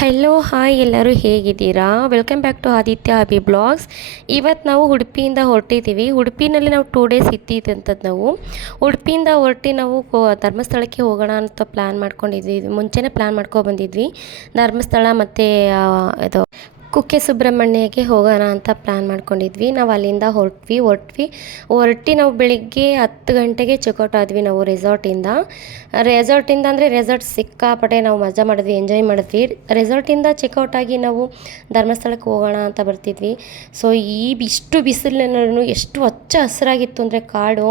Hello hi ಎಲ್ಲರೂ ಹೇಗಿದ್ದೀರಾ? Welcome back to Aditya Abhi blogs. ಇವತ್ತು ನಾವು ಉಡುಪಿಯಿಂದ ಹೊರಟಿದ್ದೀವಿ. ಉಡುಪಿನಲ್ಲಿ ನಾವು 2 ಡೇಸ್ ಇದ್ದಿದ್ದಂಥದ್ದು. ನಾವು ಉಡುಪಿಯಿಂದ ಹೊರಟಿ ನಾವು ಧರ್ಮಸ್ಥಳಕ್ಕೆ ಹೋಗೋಣ ಅಂತ ಪ್ಲ್ಯಾನ್ ಮಾಡ್ಕೊಂಡಿದ್ವಿ. ಮುಂಚೆನೇ ಪ್ಲ್ಯಾನ್ ಬಂದಿದ್ವಿ. ಧರ್ಮಸ್ಥಳ ಮತ್ತು ಇದು ಕುಕ್ಕೆ ಸುಬ್ರಹ್ಮಣ್ಯಕ್ಕೆ ಹೋಗೋಣ ಅಂತ ಪ್ಲ್ಯಾನ್ ಮಾಡ್ಕೊಂಡಿದ್ವಿ. ನಾವು ಅಲ್ಲಿಂದ ಹೊರಟ್ವಿ ನಾವು ಬೆಳಿಗ್ಗೆ 10 ಗಂಟೆಗೆ ಚೆಕ್ಔಟ್ ಆದ್ವಿ ನಾವು ರೆಸಾರ್ಟಿಂದ. ಅಂದರೆ ರೆಸಾರ್ಟ್ ಸಿಕ್ಕಾಪಟ್ಟೆ ನಾವು ಮಜಾ ಮಾಡಿದ್ವಿ, ಎಂಜಾಯ್ ಮಾಡಿದ್ವಿ. ರೆಸಾರ್ಟಿಂದ ಚೆಕ್ಔಟ್ ಆಗಿ ನಾವು ಧರ್ಮಸ್ಥಳಕ್ಕೆ ಹೋಗೋಣ ಅಂತ ಬರ್ತಿದ್ವಿ. ಸೊ ಇಷ್ಟು ಬಿಸಿಲಿನಲ್ಲೂ ಎಷ್ಟು ಹಚ್ಚ ಹಸಿರಾಗಿತ್ತು ಅಂದರೆ ಕಾಡು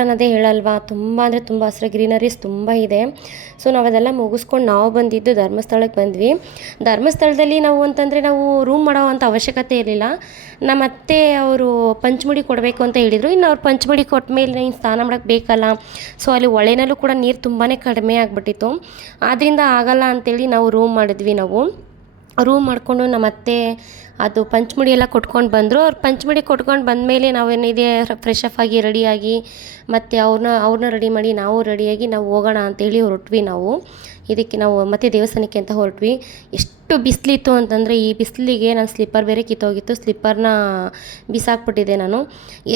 ಅನ್ನೋದೇ ಹೇಳಲ್ವಾ, ತುಂಬ ಅಂದರೆ ತುಂಬ ಹಸಿರು, ಗ್ರೀನರೀಸ್ ತುಂಬ ಇದೆ. ಸೊ ನಾವು ಅದೆಲ್ಲ ಮುಗಿಸ್ಕೊಂಡು ನಾವು ಬಂದಿದ್ದು ಧರ್ಮಸ್ಥಳಕ್ಕೆ ಬಂದ್ವಿ. ಧರ್ಮಸ್ಥಳದಲ್ಲಿ ನಾವು ಅಂತಂದರೆ ನಾವು ರೂಮ್ ಮಾಡೋ ಅಂಥ ಅವಶ್ಯಕತೆ ಇರಲಿಲ್ಲ. ನಮ್ಮ ಅತ್ತೆ ಅವರು ಪಂಚಮುಡಿ ಕೊಡಬೇಕು ಅಂತ ಹೇಳಿದರು. ಇನ್ನು ಅವ್ರು ಪಂಚಮುಡಿ ಕೊಟ್ಟ ಮೇಲೆ ನೀನು ಸ್ನಾನ ಮಾಡೋಕ್ಕೆ ಬೇಕಲ್ಲ. ಸೊ ಅಲ್ಲಿ ಹೊಳೆನಲ್ಲೂ ಕೂಡ ನೀರು ತುಂಬಾ ಕಡಿಮೆ ಆಗಿಬಿಟ್ಟಿತ್ತು. ಆದ್ದರಿಂದ ಆಗಲ್ಲ ಅಂಥೇಳಿ ನಾವು ರೂಮ್ ಮಾಡಿದ್ವಿ. ನಾವು ರೂಮ್ ಮಾಡಿಕೊಂಡು ನಮ್ಮ ಅತ್ತೆ ಅದು ಪಂಚಮುಡಿ ಎಲ್ಲ ಕೊಟ್ಕೊಂಡು ಬಂದರು. ಅವ್ರು ಪಂಚಮುಡಿ ಕೊಟ್ಕೊಂಡು ಬಂದಮೇಲೆ ನಾವೇನಿದೆ ಫ್ರೆಶ್ ಅಪ್ ಆಗಿ ರೆಡಿಯಾಗಿ ಮತ್ತು ಅವ್ರನ್ನ ರೆಡಿ ಮಾಡಿ ನಾವು ರೆಡಿಯಾಗಿ ನಾವು ಹೋಗೋಣ ಅಂತೇಳಿ ಹೊರಟ್ವಿ. ಇದಕ್ಕೆ ನಾವು ಮತ್ತೆ ದೇವಸ್ಥಾನಕ್ಕೆ ಅಂತ ಹೊರಟ್ವಿ. ಎಷ್ಟು ಬಿಸಿಲಿತ್ತು ಅಂತಂದರೆ ಈ ಬಿಸಿಲಿಗೆ ನಾನು ಸ್ಲಿಪ್ಪರ್ ಬೇರೆ ಕಿತ್ತೋಗಿತ್ತು. ಸ್ಲಿಪ್ಪರ್ನ ಬಿಸಾಕ್ಬಿಟ್ಟಿದ್ದೆ ನಾನು.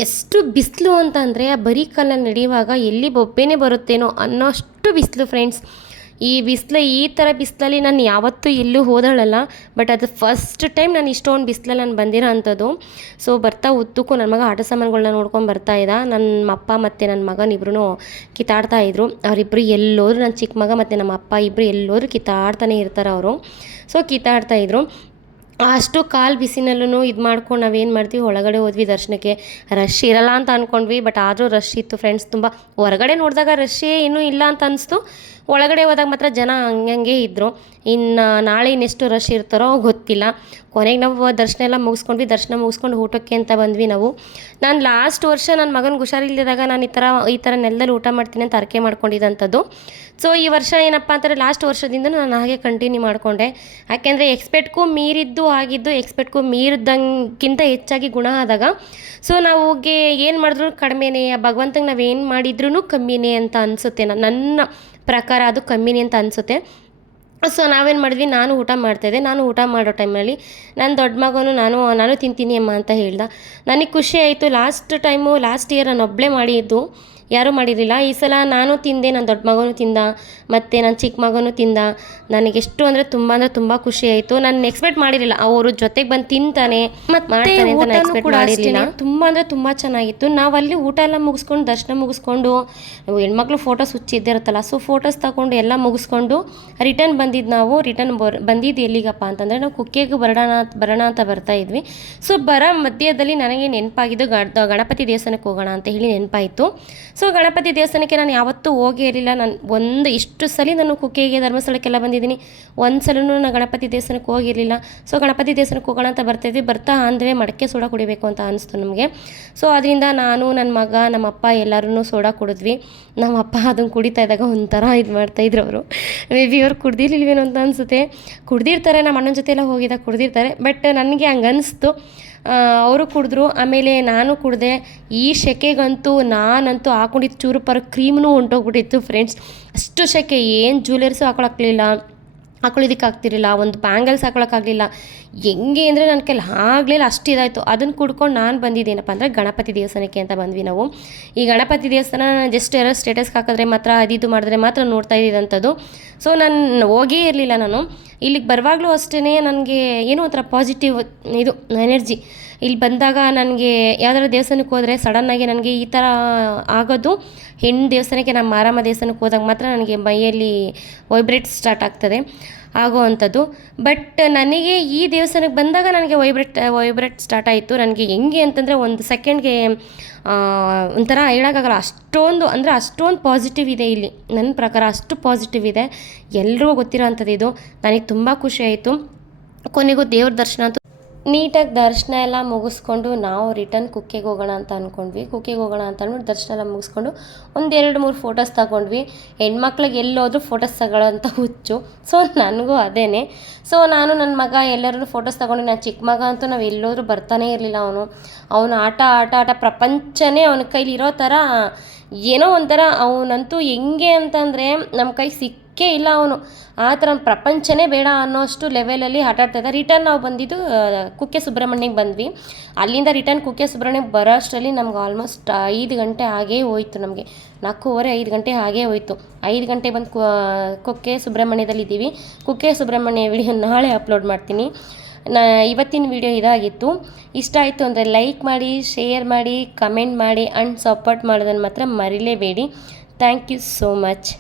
ಎಷ್ಟು ಬಿಸಿಲು ಅಂತಂದರೆ ಬರೀ ಕಾಲಲ್ಲಿ ನಡೆಯುವಾಗ ಎಲ್ಲಿ ಬೊಬ್ಬೆನೇ ಬರುತ್ತೇನೋ ಅನ್ನೋಷ್ಟು ಬಿಸಿಲು ಫ್ರೆಂಡ್ಸ್. ಈ ಥರ ಬಿಸಿಲಲ್ಲಿ ನಾನು ಯಾವತ್ತೂ ಎಲ್ಲೂ ಹೋದಳಲ್ಲ. ಬಟ್ ಅದು ಫಸ್ಟ್ ಟೈಮ್ ನಾನು ಇಷ್ಟೊಂದು ಬಿಸಿಲಲ್ಲಿ ನಾನು ಬಂದಿರೋ ಅಂಥದ್ದು. ಸೊ ಬರ್ತಾ ಉದ್ದಕ್ಕೂ ನನ್ನ ಮಗ ಆಟ ಸಾಮಾನುಗಳನ್ನ ನೋಡ್ಕೊಂಡು ಬರ್ತಾಯಿದ್ದ. ನಮ್ಮ ಅಪ್ಪ ಮತ್ತು ನನ್ನ ಮಗನಿಬ್ರು ಕಿತ್ತಾಡ್ತಾಯಿದ್ರು. ಅವರಿಬ್ಬರು ಎಲ್ಲೋದ್ರು, ನನ್ನ ಚಿಕ್ಕ ಮಗ ಮತ್ತು ನಮ್ಮ ಅಪ್ಪ ಇಬ್ಬರು ಎಲ್ಲೋದ್ರು ಕಿತ್ತಾಡ್ತಾನೆ ಇರ್ತಾರೆ ಅವರು. ಸೊ ಕಿತ್ತಾಡ್ತಾಯಿದ್ರು. ಅಷ್ಟು ಕಾಲು ಬಿಸಿನಲ್ಲೂ ಇದು ಮಾಡ್ಕೊಂಡು ನಾವೇನು ಮಾಡ್ತೀವಿ, ಒಳಗಡೆ ಹೋದ್ವಿ ದರ್ಶನಕ್ಕೆ. ರಶ್ ಇರಲ್ಲ ಅಂತ ಅಂದ್ಕೊಂಡ್ವಿ, ಬಟ್ ಆದರೂ ರಶ್ ಇತ್ತು ಫ್ರೆಂಡ್ಸ್ ತುಂಬ. ಹೊರಗಡೆ ನೋಡಿದಾಗ ರಶ್ಶೇ ಏನೂ ಇಲ್ಲ ಅಂತ ಅನಿಸ್ತು. ಒಳಗಡೆ ಹೋದಾಗ ಮಾತ್ರ ಜನ ಹಂಗೆ ಇದ್ದರು. ಇನ್ನು ನಾಳೆ ಇನ್ನೆಷ್ಟು ರಶ್ ಇರ್ತಾರೋ ಗೊತ್ತಿಲ್ಲ. ಕೊನೆಗೆ ನಾವು ದರ್ಶನ ಮುಗಿಸ್ಕೊಂಡು ಊಟಕ್ಕೆ ಅಂತ ಬಂದ್ವಿ ನಾವು. ನಾನು ಲಾಸ್ಟ್ ವರ್ಷ ನನ್ನ ಮಗನಿಗೆ ಹುಷಾರಿಲ್ಲದಾಗ ನಾನು ಈ ಥರ ನೆಲದಲ್ಲಿ ಊಟ ಮಾಡ್ತೀನಿ ಅಂತ ಅರಕೆ ಮಾಡ್ಕೊಂಡಿದ್ದಂಥದ್ದು. ಸೊ ಈ ವರ್ಷ ಏನಪ್ಪ ಅಂತಾರೆ, ಲಾಸ್ಟ್ ವರ್ಷದಿಂದ ನಾನು ಹಾಗೆ ಕಂಟಿನ್ಯೂ ಮಾಡಿಕೊಂಡೆ. ಯಾಕೆಂದರೆ ಎಕ್ಸ್ಪೆಕ್ಟ್ಗೂ ಮೀರಿದ್ದಂಗಿಂತ ಹೆಚ್ಚಾಗಿ ಗುಣ ಆದಾಗ ಸೊ ನಾವು ಏನು ಮಾಡಿದ್ರು ಕಡಿಮೆನೇ, ಭಗವಂತಂಗೆ ನಾವು ಏನು ಮಾಡಿದ್ರೂ ಕಮ್ಮಿನೇ ಅಂತ ಅನಿಸುತ್ತೆ. ನನ್ನ ಪ್ರಕಾರ ಅದು ಕಮ್ಮಿನೇ ಅಂತ ಅನಿಸುತ್ತೆ. ಸೊ ನಾವೇನು ಮಾಡಿದ್ವಿ, ನಾನು ಊಟ ಮಾಡೋ ಟೈಮಲ್ಲಿ ನನ್ನ ದೊಡ್ಡ ಮಗನು ನಾನು ತಿಂತೀನಿ ಅಮ್ಮ ಅಂತ ಹೇಳ್ದ. ನನಗೆ ಖುಷಿ ಆಯಿತು. ಲಾಸ್ಟ್ ಇಯರ್ ನಾನು ಒಬ್ಬಳೇ ಮಾಡಿದ್ದು, ಯಾರೂ ಮಾಡಿರಲಿಲ್ಲ. ಈ ಸಲ ನಾನು ತಿಂದೆ, ನನ್ನ ದೊಡ್ಡ ಮಗನೂ ತಿಂದ ಮತ್ತು ನನ್ನ ಚಿಕ್ಕ ಮಗನೂ ತಿಂದ. ನನಗೆಷ್ಟು ಅಂದರೆ ತುಂಬ ಖುಷಿ ಆಯಿತು. ನಾನು ಎಕ್ಸ್ಪೆಕ್ಟ್ ಮಾಡಿರಲಿಲ್ಲ ಅವರು ಜೊತೆಗೆ ಬಂದು ತಿಂತಾನೆ ಮತ್ತು ಮಾಡ್ತಾನೆ ಅಂತ ನಾನು ಎಕ್ಸ್ಪೆಕ್ಟ್ ಮಾಡಿರಲಿಲ್ಲ. ತುಂಬ ಚೆನ್ನಾಗಿತ್ತು. ನಾವಲ್ಲಿ ಊಟ ಎಲ್ಲ ಮುಗಿಸ್ಕೊಂಡು ದರ್ಶನ ಮುಗಿಸ್ಕೊಂಡು ಹೆಣ್ಮಕ್ಳು ಫೋಟೋಸ್ ಹುಚ್ಚಿದ್ದೇ ಇರುತ್ತಲ್ಲ, ಸೊ ಫೋಟೋಸ್ ತಗೊಂಡು ಎಲ್ಲ ಮುಗಿಸ್ಕೊಂಡು ರಿಟರ್ನ್ ಬಂದಿದ್ದು ಎಲ್ಲಿಗಪ್ಪ ಅಂತಂದರೆ ನಾವು ಕುಕ್ಕೆಗೆ ಬರೋಣ ಅಂತ ಬರ್ತಾಯಿದ್ವಿ. ಸೊ ಬರೋ ಮಧ್ಯದಲ್ಲಿ ನನಗೆ ನೆನಪಾಗಿದ್ದು ಗಣಪತಿ ದೇವಸ್ಥಾನಕ್ಕೆ ಹೋಗೋಣ ಅಂತ ಹೇಳಿ ನೆನಪಾಯಿತು. ಸೊ ಗಣಪತಿ ದೇವಸ್ಥಾನಕ್ಕೆ ನಾನು ಯಾವತ್ತೂ ಹೋಗೇ ಇರಲಿಲ್ಲ. ನಾನು ಇಷ್ಟು ಸಲ ನಾನು ಕುಕ್ಕೆಗೆ ಧರ್ಮಸ್ಥಳಕ್ಕೆಲ್ಲ ಬಂದಿದ್ದೀನಿ, ಒಂದು ಸಲನೂ ನಾನು ಗಣಪತಿ ದೇವಸ್ಥಾನಕ್ಕೆ ಹೋಗಿರಲಿಲ್ಲ. ಸೊ ಗಣಪತಿ ದೇವಸ್ಥಾನಕ್ಕೆ ಹೋಗೋಣ ಅಂತ ಬರ್ತಾ ಅಂದ್ವಿ, ಮಡಕೆ ಸೋಡಾ ಕುಡಿಬೇಕು ಅಂತ ಅನಿಸ್ತು ನಮಗೆ. ಸೊ ಅದರಿಂದ ನಾನು, ನನ್ನ ಮಗ, ನಮ್ಮ ಅಪ್ಪ ಎಲ್ಲರೂ ಸೋಡಾ ಕುಡಿದ್ವಿ. ನಮ್ಮ ಅಪ್ಪ ಅದನ್ನು ಕುಡಿತಾ ಇದ್ದಾಗ ಒಂಥರ ಇದು ಮಾಡ್ತಾಯಿದ್ರು ಅವರು. ಮೇ ಬಿ ಅವ್ರು ಕುಡ್ದಿರ್ಲಿಲ್ವೇನೋ ಅಂತ ಅನಿಸುತ್ತೆ. ಕುಡ್ದಿರ್ತಾರೆ, ನಮ್ಮ ಅಣ್ಣನ ಜೊತೆ ಎಲ್ಲ ಹೋಗಿದ್ದಾಗ ಕುಡ್ದಿರ್ತಾರೆ. ಬಟ್ ನನಗೆ ಹಂಗೆ ಅನಿಸ್ತು. ಅವರು ಕುಡಿದ್ರು, ಆಮೇಲೆ ನಾನು ಕುಡಿದೆ. ಈ ಸೆಕೆಗಂತೂ ನಾನಂತೂ ಹಾಕೊಂಡಿದ್ದು ಚೂರು ಕ್ರೀಮ್ನೂ ಹೊಂಟೋಗ್ಬಿಟ್ಟಿತ್ತು ಫ್ರೆಂಡ್ಸ್. ಅಷ್ಟು ಸೆಕೆ, ಏನು ಜ್ಯುವೆಲರ್ಸು ಹಾಕೊಳ್ಳೋದಕ್ಕೆ ಆಗ್ತಿರಲಿಲ್ಲ, ಒಂದು ಬ್ಯಾಂಗಲ್ಸ್ ಹಾಕೊಳ್ಳೋಕ್ಕಾಗಲಿಲ್ಲ. ಹೆಂಗೆ ಅಂದರೆ ನನ್ನ ಕೈಲಿ ಆಗಲಿಲ್ಲ, ಅಷ್ಟು ಇದಾಯಿತು. ಅದನ್ನು ಕುಡ್ಕೊಂಡು ನಾನು ಬಂದಿದ್ದೇನಪ್ಪ ಅಂದರೆ ಗಣಪತಿ ದೇವಸ್ಥಾನಕ್ಕೆ ಅಂತ ಬಂದ್ವಿ ನಾವು. ಈ ಗಣಪತಿ ದೇವಸ್ಥಾನ ಜಸ್ಟ್ ಯಾರೋ ಸ್ಟೇಟಸ್ಗೆ ಹಾಕಿದ್ರೆ ಮಾತ್ರ ಅದು ಮಾಡಿದ್ರೆ ಮಾತ್ರ ನೋಡ್ತಾ ಇದ್ದಿದ್ದಂಥದ್ದು. ಸೊ ನಾನು ಹೋಗೇ ಇರಲಿಲ್ಲ. ನಾನು ಇಲ್ಲಿಗೆ ಬರುವಾಗಲೂ ಅಷ್ಟೇ ನನಗೆ ಏನೋ ಒಂಥರ ಪಾಸಿಟಿವ್ ಇದು ಎನರ್ಜಿ. ಇಲ್ಲಿ ಬಂದಾಗ ನನಗೆ ಯಾವ್ದಾದ್ರು ದೇವಸ್ಥಾನಕ್ಕೆ ಹೋದರೆ ಸಡನ್ನಾಗಿ ನನಗೆ ಈ ಥರ ಆಗೋದು. ಹೆಣ್ಣು ದೇವಸ್ಥಾನಕ್ಕೆ, ನಮ್ಮ ಮಾರಮ್ಮ ದೇವಸ್ಥಾನಕ್ಕೆ ಹೋದಾಗ ಮಾತ್ರ ನನಗೆ ಮೈಯಲ್ಲಿ ವೈಬ್ರೇಟ್ ಸ್ಟಾರ್ಟ್ ಆಗ್ತದೆ ಆಗೋ ಅಂಥದ್ದು. ಬಟ್ ನನಗೆ ಈ ದೇವಸ್ಥಾನಕ್ಕೆ ಬಂದಾಗ ನನಗೆ ವೈಬ್ರೇಟ್ ಸ್ಟಾರ್ಟ್ ಆಯಿತು. ನನಗೆ ಹೆಂಗೆ ಅಂತಂದರೆ ಒಂದು ಸೆಕೆಂಡ್ಗೆ ಒಂಥರ ಹೇಳೋಕ್ಕಾಗಲ್ಲ, ಅಷ್ಟೊಂದು ಪಾಸಿಟಿವ್ ಇದೆ ಇಲ್ಲಿ. ನನ್ನ ಪ್ರಕಾರ ಅಷ್ಟು ಪಾಸಿಟಿವ್ ಇದೆ, ಎಲ್ರಿಗೂ ಗೊತ್ತಿರೋ ಅಂಥದ್ದು ಇದು. ನನಗೆ ತುಂಬ ಖುಷಿ ಆಯಿತು. ಕೊನೆಗೂ ದೇವ್ರ ದರ್ಶನ ಅಂತೂ ನೀಟಾಗಿ ದರ್ಶನ ಎಲ್ಲ ಮುಗಿಸ್ಕೊಂಡು ನಾವು ರಿಟರ್ನ್ ಕುಕ್ಕೆಗೆ ಹೋಗೋಣ ಅಂತ ಅಂದ್ಕೊಂಡ್ವಿ. ಅಂದ್ಬಿಟ್ಟು ದರ್ಶನ ಎಲ್ಲ ಮುಗಿಸ್ಕೊಂಡು 1-2-3 ಫೋಟೋಸ್ ತಗೊಂಡ್ವಿ. ಹೆಣ್ಮಕ್ಳಿಗೆ ಎಲ್ಲೋದ್ರೂ ಫೋಟೋಸ್ ತಗೊಳ್ಳೋಂಥ ಹುಚ್ಚು. ಸೊ ನನಗೂ ಅದೇನೆ. ಸೊ ನಾನು, ನನ್ನ ಮಗ ಎಲ್ಲರೂ ಫೋಟೋಸ್ ತಗೊಂಡು, ನನ್ನ ಚಿಕ್ಕ ಮಗ ಅಂತೂ ನಾವು ಎಲ್ಲೋದ್ರೂ ಬರ್ತಾನೇ ಇರಲಿಲ್ಲ. ಅವನು ಆಟ ಪ್ರಪಂಚನೇ ಅವನ ಕೈಲಿರೋ ಥರ ಏನೋ ಒಂಥರ. ಅವನಂತೂ ಹೆಂಗೆ ಅಂತಂದರೆ ನಮ್ಮ ಕೈ ಇಲ್ಲ ಅವನು ಆ ಥರ ಪ್ರಪಂಚನೇ ಬೇಡ ಅನ್ನೋಷ್ಟು ಲೆವೆಲಲ್ಲಿ ಆಟ ಆಡ್ತಾಯಿದ್ದ. ರಿಟರ್ನ್ ನಾವು ಬಂದಿದ್ದು ಕುಕ್ಕೆ ಸುಬ್ರಹ್ಮಣ್ಯಕ್ಕೆ ಬಂದ್ವಿ. ಅಲ್ಲಿಂದ ರಿಟರ್ನ್ ಕುಕ್ಕೆ ಸುಬ್ರಹ್ಮಣ್ಯಕ್ಕೆ ಬರೋ ಅಷ್ಟರಲ್ಲಿ ನಮ್ಗೆ ಆಲ್ಮೋಸ್ಟ್ 5 ಗಂಟೆ ಆಗೇ ಹೋಯ್ತು. ನಮಗೆ 4:15 5 ಗಂಟೆ ಆಗೇ ಹೋಯ್ತು. 5 ಗಂಟೆ ಬಂದು ಕುಕ್ಕೆ ಸುಬ್ರಹ್ಮಣ್ಯದಲ್ಲಿದ್ದೀವಿ. ಕುಕ್ಕೆ ಸುಬ್ರಹ್ಮಣ್ಯ ವಿಡಿಯೋ ನಾಳೆ ಅಪ್ಲೋಡ್ ಮಾಡ್ತೀನಿ. ಇವತ್ತಿನ ವಿಡಿಯೋ ಇದಾಗಿತ್ತು. ಇಷ್ಟ ಆಯಿತು ಅಂದರೆ ಲೈಕ್ ಮಾಡಿ, ಶೇರ್ ಮಾಡಿ, ಕಮೆಂಟ್ ಮಾಡಿ ಆ್ಯಂಡ್ ಸಪೋರ್ಟ್ ಮಾಡೋದನ್ನು ಮಾತ್ರ ಮರಿಲೇಬೇಡಿ. Thank you so much.